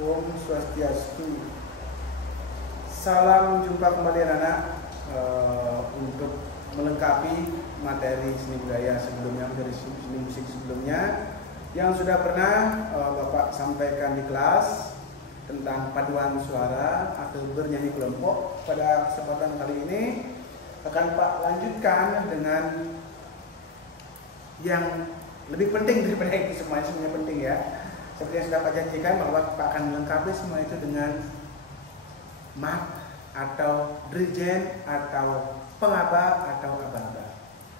Om Swastiastu. Salam jumpa kembali anak-anak untuk melengkapi materi seni budaya sebelumnya, dari seni musik sebelumnya yang sudah pernah Bapak sampaikan di kelas tentang paduan suara atau bernyanyi kelompok. Pada kesempatan kali ini akan Pak lanjutkan dengan yang lebih penting daripada itu semuanya penting ya. Seperti yang sudah Pak janjikan bahwa Pak akan melengkapi semua itu dengan mat atau dirijen atau pengaba atau aba-aba.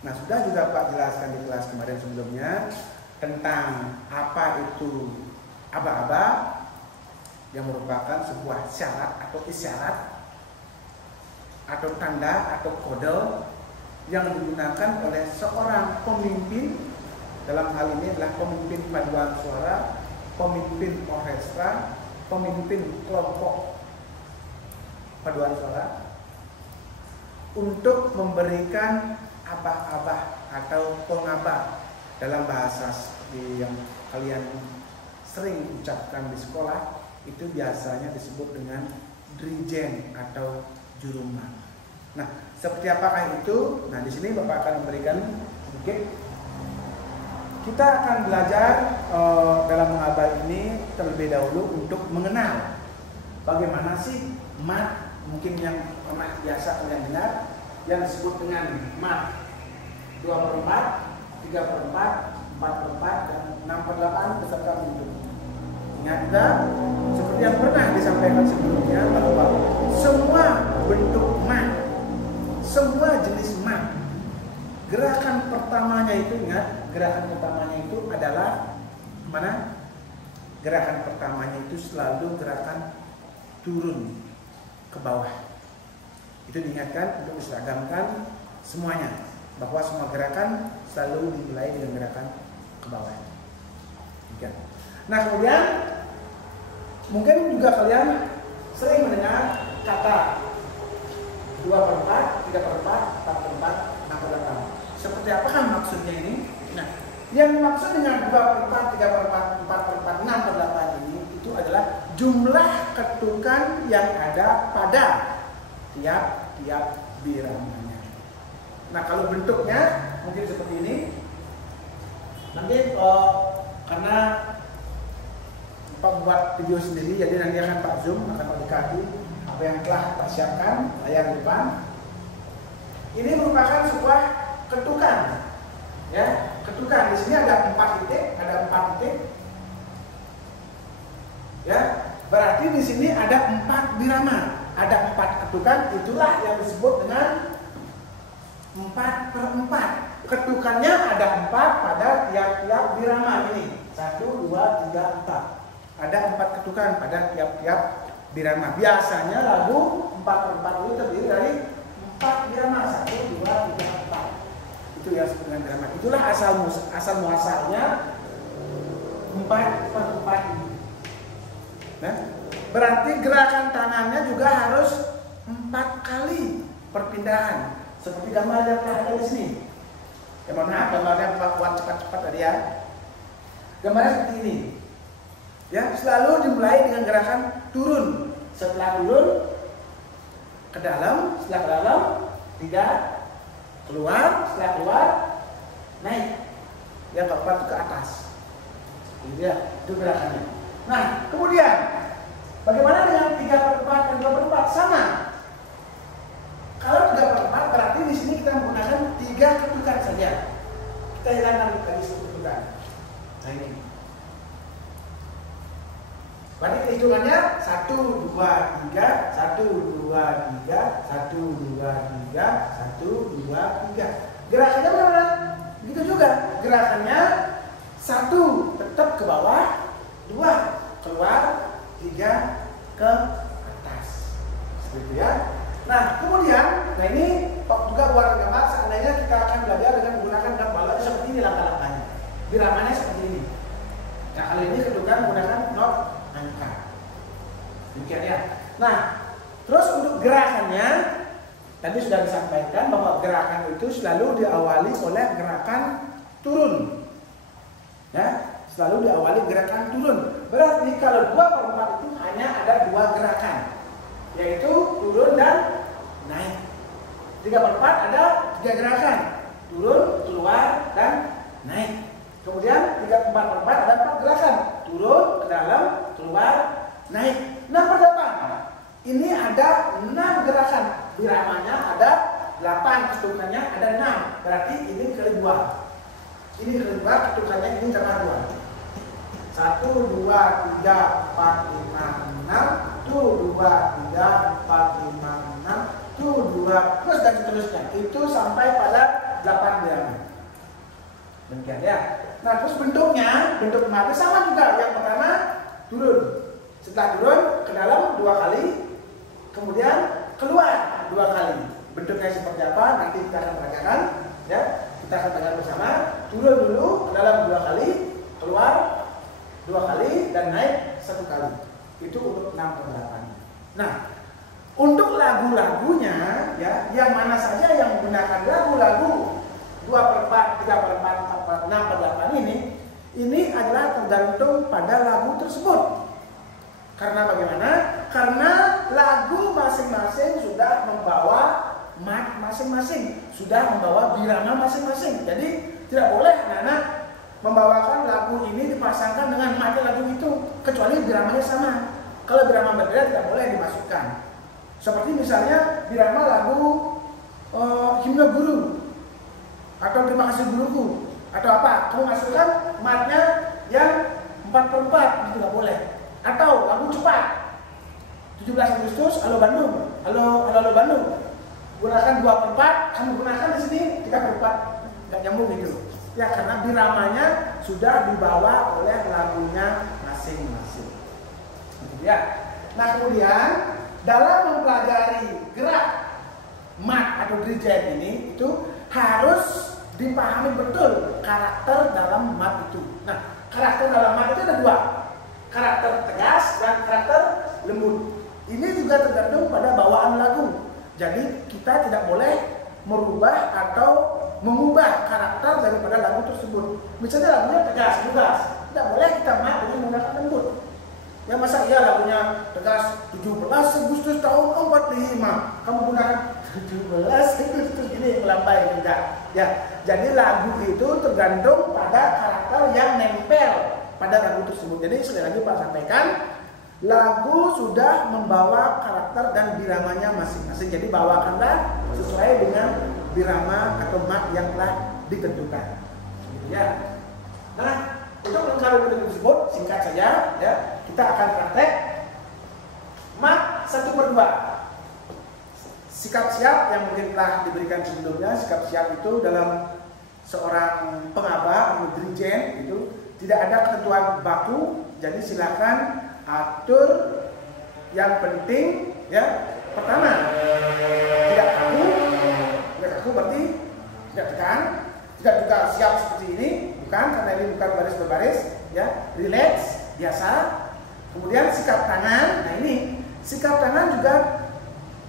Nah, sudah juga Pak jelaskan di kelas kemarin sebelumnya tentang apa itu aba-aba yang merupakan sebuah syarat atau isyarat atau tanda atau kode yang digunakan oleh seorang pemimpin. Dalam hal ini adalah pemimpin paduan suara, pemimpin orkestra, pemimpin kelompok paduan suara untuk memberikan abah-abah atau pengabah dalam bahasa seperti yang kalian sering ucapkan di sekolah, itu biasanya disebut dengan dirijen atau jurumam. Nah, seperti apakah itu? Nah, di sini Bapak akan memberikan sedikit. Kita akan belajar dalam mengabah ini terlebih dahulu untuk mengenal bagaimana sih mat, mungkin yang pernah biasa kalian dengar, yang disebut dengan mat 2/4, 3/4, 4/4, dan 6/8 beserta bentuk. Ingat juga, seperti yang pernah disampaikan sebelumnya, bahwa semua bentuk mat, semua jenis mat, gerakan pertamanya itu, ingat, gerakan pertamanya itu adalah mana? Gerakan pertamanya itu selalu gerakan turun ke bawah. Itu diingatkan untuk diseragamkan semuanya, bahwa semua gerakan selalu dimulai dengan gerakan ke bawah. Nah, kemudian mungkin juga kalian sering mendengar kata 2/4, 3/4, 4/4, 6/8. Seperti apakah maksudnya ini? Nah, yang dimaksud dengan 2/4, 3/4, 4/4, 6/8 ini itu adalah jumlah ketukan yang ada pada tiap-tiap biramanya. Nah, kalau bentuknya mungkin seperti ini. Nanti karena Pak buat video sendiri, jadi nanti akan Pak zoom, akan Pak dekati apa yang telah Pak siapkan layar depan. Ini merupakan sebuah ketukan, ya, ketukan. Di sini ada 4 titik, ya. Berarti di sini ada 4 birama, ada 4 ketukan. Itulah yang disebut dengan 4/4. Ketukannya ada 4 pada tiap-tiap birama ini. 1, 2, 3, 4. Ada 4 ketukan pada tiap-tiap birama. Biasanya lagu 4/4 itu terdiri dari 4 birama. 1, 2, 3, 4. Itu yang disebut dengan birama. Itulah asal muasalnya 4/4 ini. Nah, berarti gerakan tangannya juga harus 4 kali perpindahan. Seperti gambar yang ada di sini. Ya, mohon maaf, gambarnya Pak buat cepat-cepat tadi ya. Gambarnya seperti ini. Ya, selalu dimulai dengan gerakan turun. Setelah turun ke dalam, setelah ke dalam 3, keluar, setelah keluar naik. Yang keempat ke atas. Gitu ya, itu gerakannya. Nah, kemudian bagaimana dengan 3/4 dan 2/4? Sama. Kalau 3/4 berarti di sini kita menggunakan 3 ketukan saja. Kita hilangkan tadi 1 ketukan. Nah, ini. Berarti hitungannya 1, 2, 3, 1, 2, 3, 1, 2, 3, 1, 2, 3. Gerakannya bagaimana? Begitu juga. Gerakannya 1 tetap ke bawah, 2 keluar, 3 ke atas. Seperti itu ya. Nah, kemudian, nah ini Pak juga buat gambar. Seandainya kita akan belajar dengan menggunakan gambar seperti ini langkah-langkahnya. Biramanya seperti ini. Nah, kali ini ketukan menggunakan not angka. Demikian ya. Nah, terus untuk gerakannya tadi sudah disampaikan bahwa gerakan itu selalu diawali oleh gerakan turun. Ya, selalu diawali gerakan turun. Berarti kalau 2/4 itu hanya ada 2 gerakan, yaitu turun dan naik. 3/4 ada 3 gerakan, turun, keluar, dan naik. Kemudian 4/4 ada 4 gerakan, turun, ke dalam, keluar, naik. 6/8 ini ada 6 gerakan, biramanya ada 8, ketukannya ada 6. Berarti ini kali 2. Ini kali 2, ketukannya ini tambah 2. 1, 2, 3, 4, 5, 6. 2, 3, 4, 5, 6. 2, terus dan seterusnya. Itu sampai pada 8 birama. Demikian ya. Nah, terus bentuknya, bentuk mati sama juga. Yang pertama turun. Setelah turun ke dalam 2 kali, kemudian keluar 2 kali. Bentuknya seperti apa? Nanti kita akan peragakan, ya. Kita akan peragakan bersama. Turun dulu ke dalam 2 kali, keluar 2 kali, dan naik 1 kali. Itu untuk 6/8. Nah, untuk lagu-lagunya, ya, yang mana saja yang menggunakan lagu-lagu 2/4, 3/4, 4/4, 6/8 ini adalah tergantung pada lagu tersebut. Karena bagaimana? Karena lagu masing-masing sudah membawa mat masing-masing, sudah membawa birama masing-masing. Jadi tidak boleh anak-anak membawakan lagu ini dipasangkan dengan mat lagu itu, kecuali biramanya sama. Kalau birama berbeda tidak boleh dimasukkan. Seperti misalnya birama lagu himne guru, atau terima kasih guruku, atau apa, kamu masukkan matnya yang 4/4, itu tidak boleh. Atau lagu cepat 17 Agustus, halo Bandung, halo Bandung, gunakan 2/4, kamu gunakan di sini 3/4, nggak nyambung gitu ya, karena biramanya sudah dibawa oleh lagunya masing-masing gitu ya. Nah, kemudian dalam mempelajari gerak mat atau dirijen ini itu harus dipahami betul karakter dalam mat itu. Nah, karakter dalam mat itu ada 2, karakter tegas dan karakter lembut. Ini juga tergantung pada bawaan lagu. Jadi kita tidak boleh merubah atau mengubah karakter daripada lagu tersebut. Misalnya lagunya tegas, tidak boleh kita mat dengan menggunakan lembut. Ya masa iya lagunya tegas 17 Agustus tahun 45, kamu gunakan 17 Agustus ini melambai, enggak. Ya, jadi lagu itu tergantung pada karakter yang nempel pada lagu tersebut. Jadi sekali lagi Pak sampaikan, lagu sudah membawa karakter dan biramanya masing-masing. Jadi bawakanlah sesuai dengan birama atau mat yang telah ditentukan. Ya. Nah, untuk melengkapi bentuk tersebut singkat saja, ya, kita akan praktek mat 1/2. Sikap siap yang mungkin telah diberikan sebelumnya. Sikap siap itu dalam seorang pengaba atau dirijen itu tidak ada ketentuan baku, jadi silakan atur. Yang penting, ya, pertama tidak kaku berarti tidak tekan, tidak juga siap seperti ini, bukan, karena ini bukan baris berbaris, ya, relax, biasa. Kemudian sikap tangan, nah ini sikap tangan juga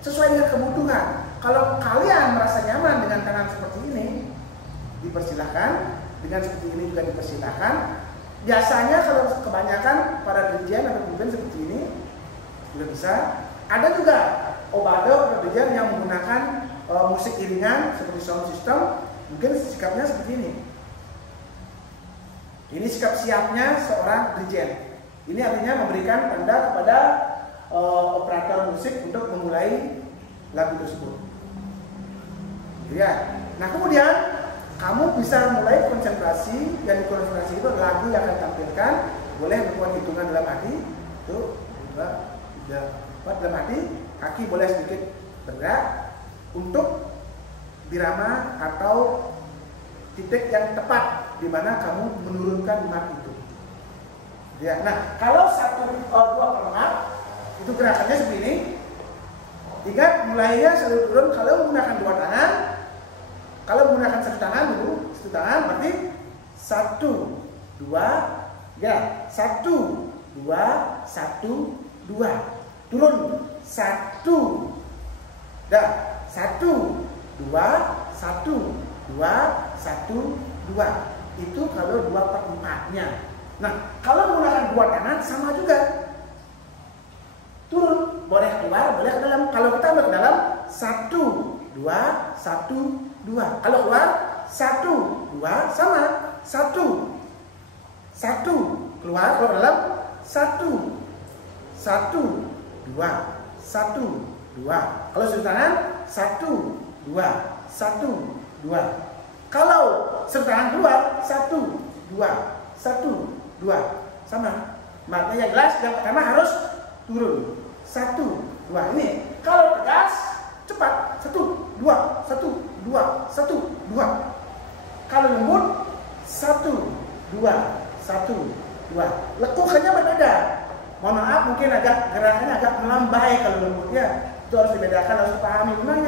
sesuai dengan kebutuhan. Kalau kalian merasa nyaman dengan tangan seperti ini, dipersilahkan. Dengan seperti ini juga dipersilahkan. Biasanya kalau kebanyakan para dirijen atau pemimpin seperti ini juga bisa. Ada juga obado atau dirijen yang menggunakan musik iringan seperti sound system, mungkin sikapnya seperti ini. Ini sikap siapnya seorang dirijen. Ini artinya memberikan tanda kepada operator musik untuk memulai lagu tersebut. Ya. Nah, kemudian kamu bisa mulai konsentrasi, dan konsentrasi itu lagu yang akan ditampilkan. Boleh membuat hitungan dalam hati. 1, 2, 3, 4 dalam hati. Kaki boleh sedikit bergerak untuk birama atau titik yang tepat di mana kamu menurunkan mat itu. Ya. Nah, kalau 2/4 itu gerakannya seperti ini. Ingat, mulainya selalu turun kalau menggunakan 2 tangan. Kalau menggunakan 1 tangan dulu, 1 tangan berarti 1, 2, ya, 1, 2, 1, 2. Turun 1. Dah, 1, 2, 1, 2, 1, 2. Itu kalau 2/4-nya. Nah, kalau menggunakan dua tangan sama juga. Turun, boleh keluar, boleh ke dalam. Kalau kita ke dalam, 1, 2, 1, 2. Kalau keluar, 1, 2, sama. 1, 1, keluar, kalau ke dalam, 1, 1, 2, 1, 2. Kalau sudut tangan, 1, 2, 1, 2. Kalau sudut tangan keluar, 1, 2, 1, 2. Sama. Makanya yang jelas, yang pertama harus turun. 1, 2. Ini kalau tegas cepat. 1, 2, 1, 2, 1, 2. Kalau lembut 1, 2, 1, 2. Lekukannya berbeda. Mohon maaf, mungkin gerakannya agak melambai kalau lembut ya. Itu harus dibedakan, harus dipahami. Memang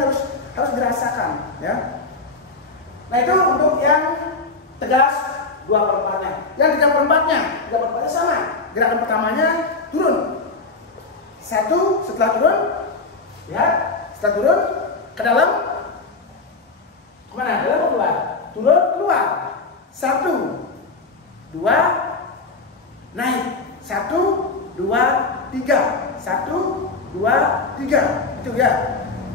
harus dirasakan ya. Nah itu untuk yang tegas 2/4-nya. Yang 3/4-nya, 3/4-nya sama. Gerakan pertamanya turun. 1, setelah turun, ya, setelah turun ke dalam, kemana? Dalam atau keluar? Turun, keluar. 1, 2, naik. 1, 2, 3. 1, 2, 3. Itu ya.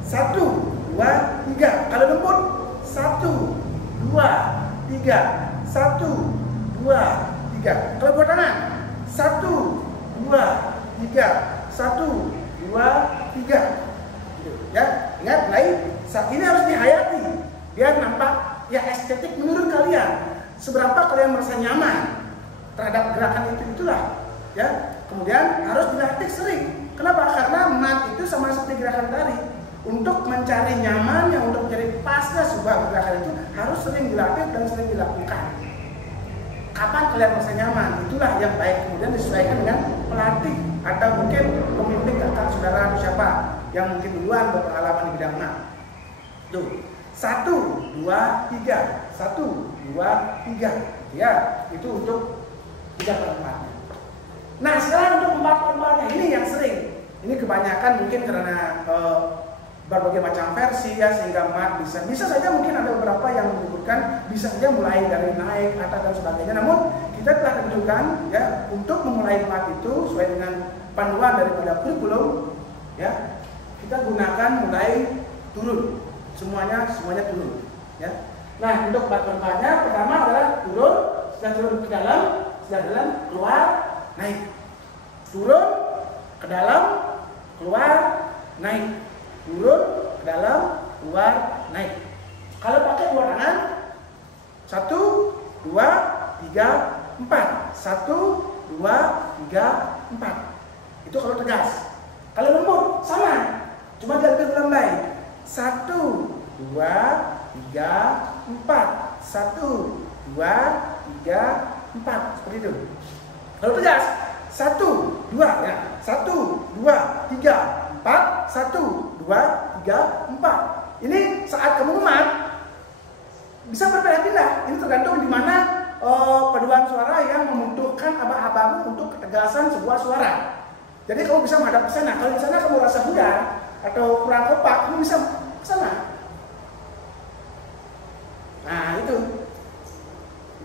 1, 2, 3. Kalau lembut 1, 2, 3. 1, 2, 3. Kalau buat tangan 1, 2, 3. 1, 2, 3. Ya, ingat mulai. Ini harus dihayati biar nampak ya estetik menurut kalian. Seberapa kalian merasa nyaman terhadap gerakan itulah. Ya, kemudian harus dilatih sering. Kenapa? Karena mat itu sama seperti gerakan tadi. Untuk mencari nyamannya, untuk mencari pasnya sebuah gerakan itu harus sering dilatih dan sering dilakukan. Kapan kalian merasa nyaman? Itulah yang baik. Kemudian disesuaikan dengan pelatih atau mungkin pemimpin kakak saudara atau siapa yang mungkin duluan berpengalaman di bidang mat. Tuh, 1, 2, 3. 1, 2, 3. Ya, itu untuk 3/4-nya. Nah, sekarang untuk 4/4-nya ini yang sering. Ini kebanyakan mungkin karena berbagai macam versi ya, sehingga mat bisa saja mungkin ada beberapa yang menyebutkan bisa saja mulai dari naik, atas dan sebagainya. Namun kita telah tentukan ya untuk memulai mat itu sesuai dengan panduan daripada kurikulum ya, kita gunakan mulai turun. Semuanya turun ya. Nah, untuk 4/4-nya pertama adalah turun, setelah turun ke dalam, setelah dalam keluar, naik. Turun ke dalam, keluar, naik. Turun ke dalam, keluar, naik. Kalau pakai dua tangan 1, 2, 3, 4. 1, 2, 3, 4. Itu kalau tegas. Kalau lembut sama, cuma dia lebih lambai. 1, 2, 3, 4. 1, 2, 3, 4. Seperti itu. Kalau tegas 1, 2 ya. 1, 2, 3, 4. 1, 2, 3, 4. Ini saat kamu mat bisa berpindah-pindah. Ini tergantung di mana paduan suara yang membutuhkan abang-abangmu untuk ketegasan sebuah suara. Jadi kamu bisa menghadap ke sana. Kalau di sana kamu rasa buyar atau kurang kompak, kamu bisa ke sana. Nah itu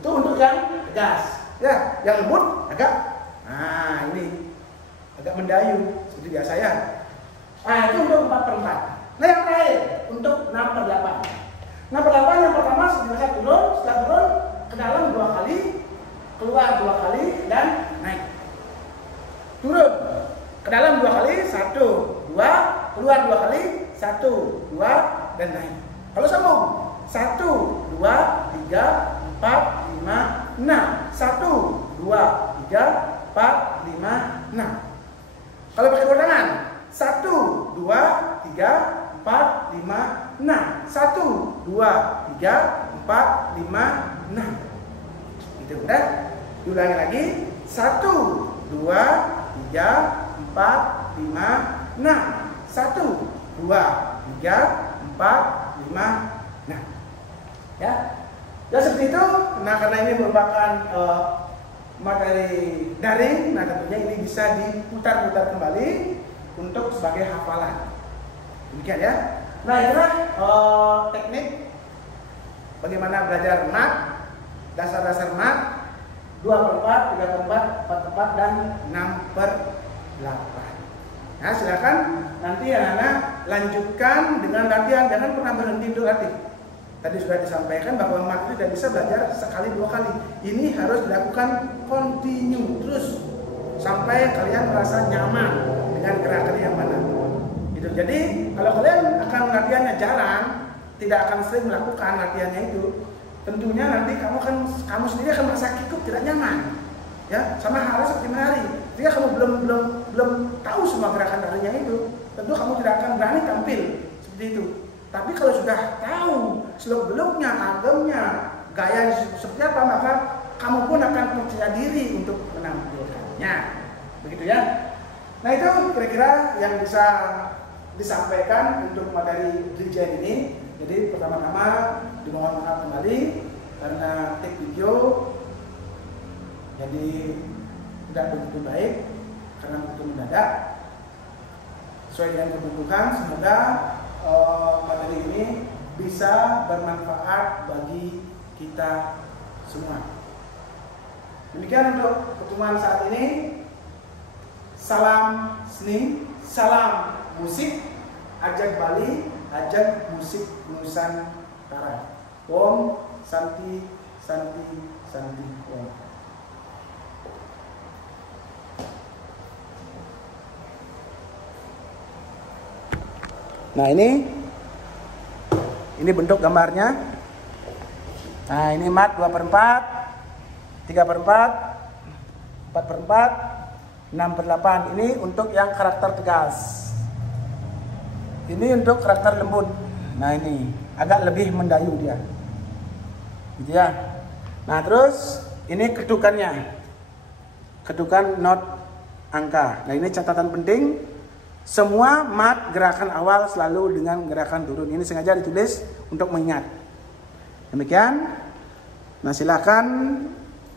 untuk yang tegas. Ya, yang lembut agak, nah ini agak mendayu seperti biasa ya. Nah itu untuk 4/4. Nah yang terakhir untuk 6/8. 6/8 yang pertama sebenarnya turun, setelah turun ke dalam 2 kali, keluar 2 kali dan naik. Turun ke dalam 2 kali, 1, 2, keluar 2 kali, 1, 2 dan naik. Kalau sambung 1, 2, 3, 4, 5, 6. 1, 2, 3, 4, 5, 6. Kalau pakai dua tangan 1, 2, 3, 4, 5, 6. 1, 2, 3, 4, 5, 6. Itu udah. Diulangi lagi. 1, 2, 3, 4, 5, 6. 1, 2, 3, 4, 5, 6. Ya. Ya seperti itu. Nah karena ini merupakan materi daring, nah tentunya ini bisa diputar-putar kembali untuk sebagai hafalan. Demikian ya. Nah inilah teknik bagaimana belajar mat, dasar-dasar mat 2/4, 3/4, 4/4, dan 6/8. Nah, silakan nanti anak-anak lanjutkan dengan latihan, jangan pernah berhenti untuk latih. Tadi sudah disampaikan bahwa mat itu tidak bisa belajar sekali 2 kali. Ini harus dilakukan continue terus sampai kalian merasa nyaman dengan gerakan yang mana. Gitu. Jadi kalau kalian akan latihannya jarang, tidak akan sering melakukan latihannya itu, tentunya nanti kamu sendiri akan merasa kikuk, tidak nyaman. Ya, sama halnya seperti menari. Jika kamu belum tahu semua gerakan larinya itu, tentu kamu tidak akan berani tampil seperti itu. Tapi kalau sudah tahu seluk-beluknya, agamnya, gaya seperti apa, maka kamu pun akan percaya diri untuk menampilkannya. Begitu ya. Nah, itu kira-kira yang bisa disampaikan untuk materi Drijen ini. Jadi pertama-tama dimohon maaf kembali karena take video jadi tidak begitu baik karena begitu mendadak. Sesuai dengan kebutuhan, semoga materi ini bisa bermanfaat bagi kita semua. Demikian untuk pertemuan saat ini. Salam seni, salam musik, ajak Bali, ajak musik Nusantara. Om Santi Santi Santi Om. Nah, ini bentuk gambarnya. Nah, ini mat 2/4, 3/4, 4/4, 6/8. Ini untuk yang karakter tegas. Ini untuk karakter lembut. Nah, ini agak lebih mendayu dia. Gitu ya. Nah, terus ini ketukannya. Ketukan not angka. Nah, ini catatan penting. Semua mat gerakan awal selalu dengan gerakan turun. Ini sengaja ditulis untuk mengingat. Demikian. Nah, silakan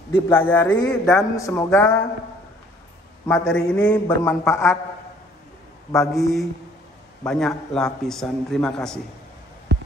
dipelajari dan semoga materi ini bermanfaat bagi banyak lapisan. Terima kasih.